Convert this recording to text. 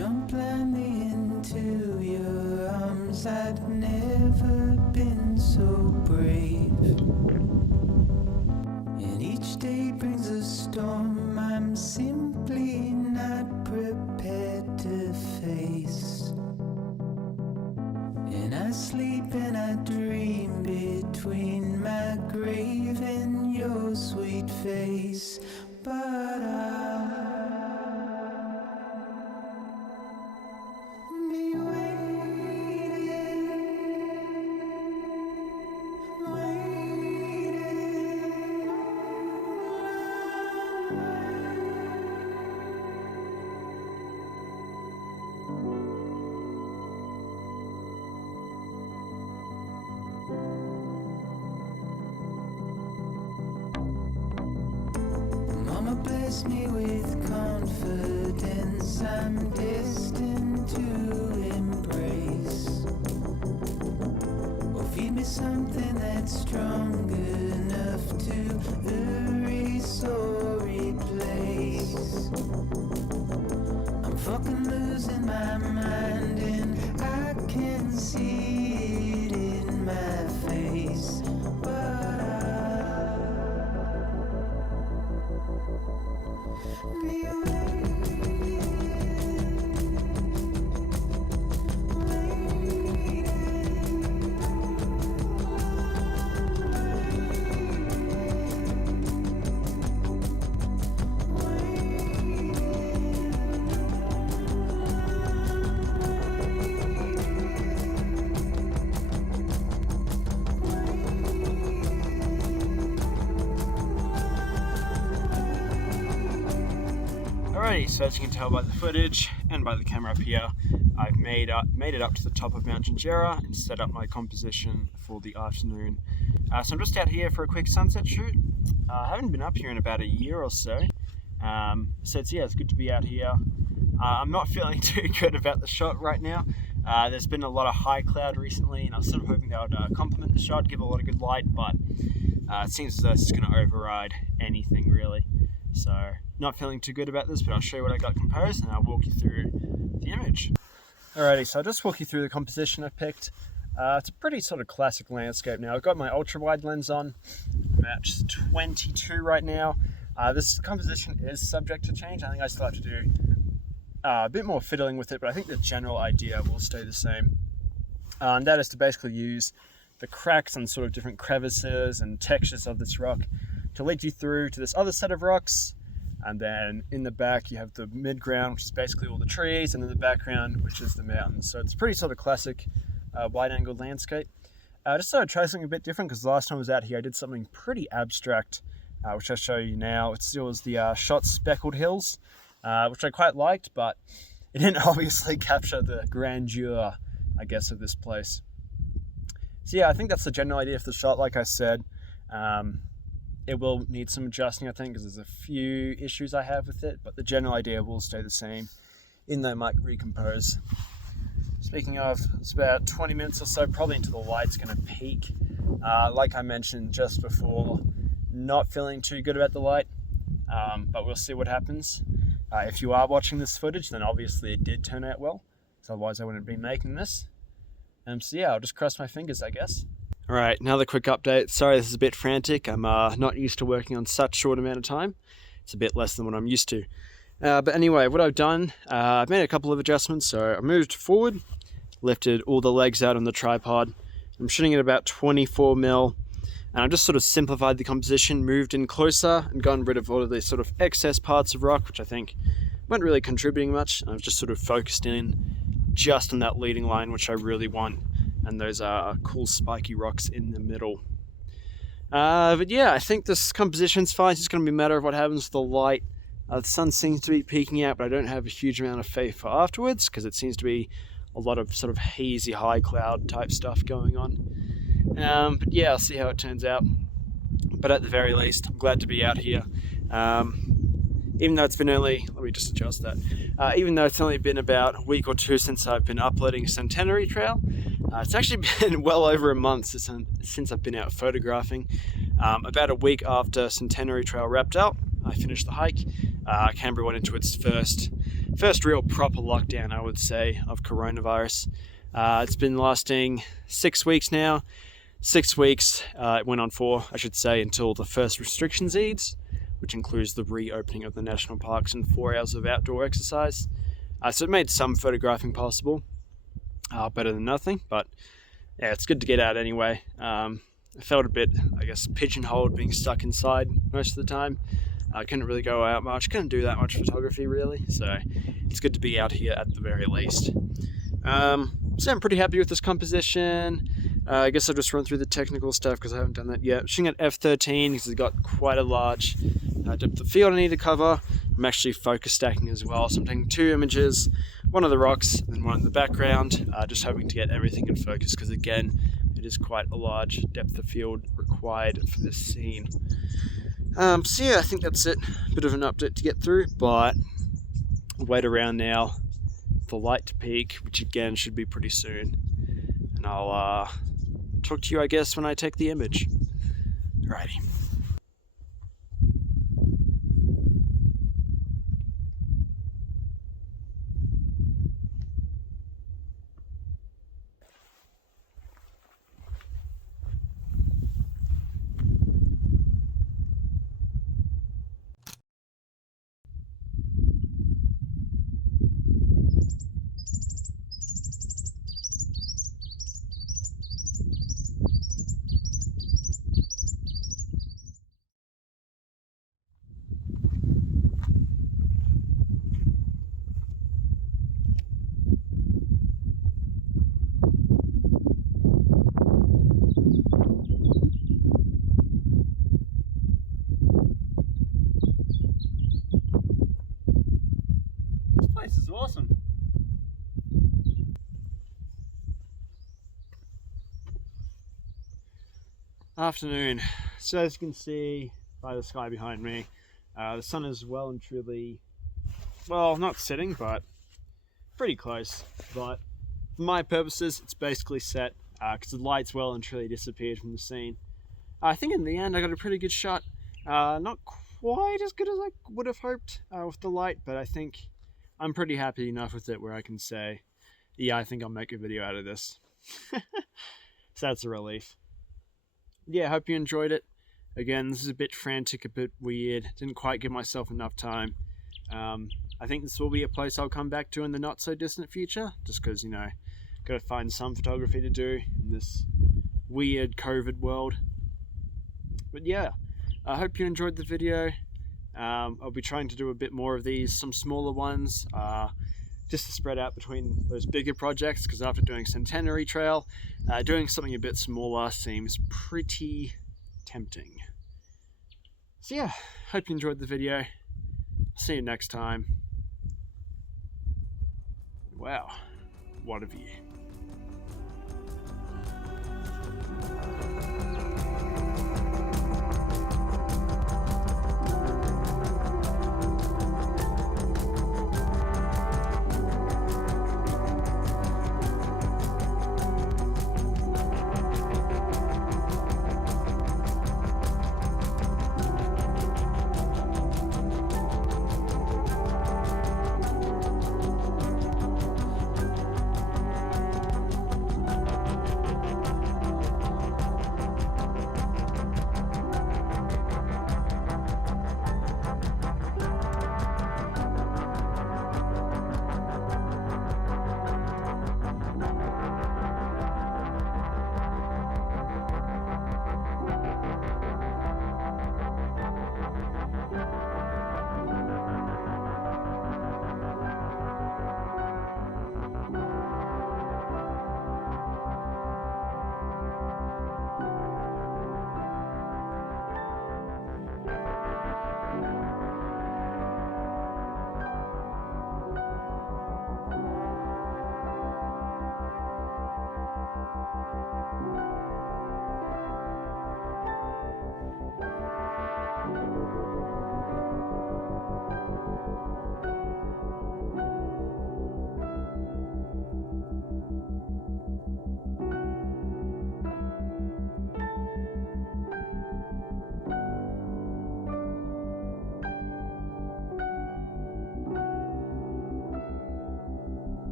jump blindly into your arms. I've never been so brave. And each day brings a storm I'm simply not prepared to face. And I sleep and I dream between my grave and your sweet face. But I'll be Mama bless me with confidence I'm destined to embrace. Or feed me something that's strong enough to erase or replace. I'm fucking losing my mind and I can see it in my face. But be Alrighty, so as you can tell by the footage and by the camera up here, I've made it up to the top of Mount Gingera and set up my composition for the afternoon. So I'm just out here for a quick sunset shoot. I haven't been up here in about a year or so. It's good to be out here. I'm not feeling too good about the shot right now. There's been a lot of high cloud recently, and I was sort of hoping that would complement the shot, give a lot of good light, but it seems as though it's going to override anything really. So not feeling too good about this, but I'll show you what I got composed and I'll walk you through the image. Alrighty, so I'll just walk you through the composition I picked. It's a pretty sort of classic landscape now. I've got my ultra wide lens on. I'm at 22 right now. This composition is subject to change. I think I still have to do a bit more fiddling with it, but I think the general idea will stay the same. And that is to basically use the cracks and sort of different crevices and textures of this rock to lead you through to this other set of rocks, and then in the back you have the mid-ground, which is basically all the trees, and in the background, which is the mountains. So it's a pretty sort of classic wide-angled landscape. I just thought I'd try something a bit different because the last time I was out here I did something pretty abstract, which I'll show you now. It still was the shot Speckled Hills, which I quite liked, but it didn't obviously capture the grandeur, I guess, of this place. So yeah, I think that's the general idea of the shot. Like I said, it will need some adjusting, I think, because there's a few issues I have with it, but the general idea will stay the same, even though it might recompose. Speaking of, it's about 20 minutes or so, probably until the light's going to peak. Like I mentioned just before, not feeling too good about the light, but we'll see what happens. If you are watching this footage, then obviously it did turn out well, so otherwise I wouldn't be making this. So yeah, I'll just cross my fingers, I guess. Alright, another quick update. Sorry this is a bit frantic. I'm not used to working on such short amount of time. It's a bit less than what I'm used to. But anyway, what I've done, I've made a couple of adjustments. So I moved forward, lifted all the legs out on the tripod. I'm shooting at about 24mm, and I've just sort of simplified the composition, moved in closer, and gotten rid of all of the sort of excess parts of rock, which I think weren't really contributing much. I've just sort of focused in just on that leading line, which I really want, and those are cool spiky rocks in the middle. But yeah, I think this composition's fine. It's just going to be a matter of what happens with the light. The sun seems to be peeking out, but I don't have a huge amount of faith for afterwards because it seems to be a lot of sort of hazy high cloud type stuff going on. But yeah, I'll see how it turns out. But at the very least, I'm glad to be out here. Even though it's been only, let me just adjust that. Even though it's only been about a week or two since I've been uploading Centenary Trail, it's actually been well over a month since I've been out photographing. About a week after Centenary Trail wrapped up, I finished the hike. Canberra went into its first first real proper lockdown, I would say, of coronavirus. It's been lasting 6 weeks now. 6 weeks, it went on for, I should say, until the first restrictions eased, which includes the reopening of the national parks and 4 hours of outdoor exercise. So it made some photographing possible, better than nothing, but yeah, it's good to get out anyway. I felt a bit, I guess, pigeonholed being stuck inside most of the time. I couldn't really go out much, couldn't do that much photography really, so it's good to be out here at the very least. So I'm pretty happy with this composition. I guess I'll just run through the technical stuff because I haven't done that yet. I'm shooting at f/13 because it's got quite a large depth of field I need to cover. I'm actually focus stacking as well, so I'm taking 2 images, one of the rocks and one in the background, just hoping to get everything in focus because again, it is quite a large depth of field required for this scene. So yeah, I think that's it. Bit of an update to get through, but I'll wait around now for light to peak, which again should be pretty soon. And I'll talk to you, I guess, when I take the image. Alrighty. This place is awesome. Afternoon. So as you can see by the sky behind me, the sun is well and truly, well, not setting, but pretty close. But for my purposes, it's basically set because the light's well and truly disappeared from the scene. I think in the end I got a pretty good shot. Not quite as good as I would have hoped with the light, but I think I'm pretty happy enough with it where I can say, yeah, I think I'll make a video out of this. So that's a relief. Yeah, I hope you enjoyed it. Again, this is a bit frantic, a bit weird. Didn't quite give myself enough time. I think this will be a place I'll come back to in the not so distant future, just because, you know, gotta find some photography to do in this weird COVID world. But yeah, I hope you enjoyed the video. I'll be trying to do a bit more of these, some smaller ones, just to spread out between those bigger projects, because after doing Centenary Trail, doing something a bit smaller seems pretty tempting. So yeah, hope you enjoyed the video. See you next time. Wow, what a view.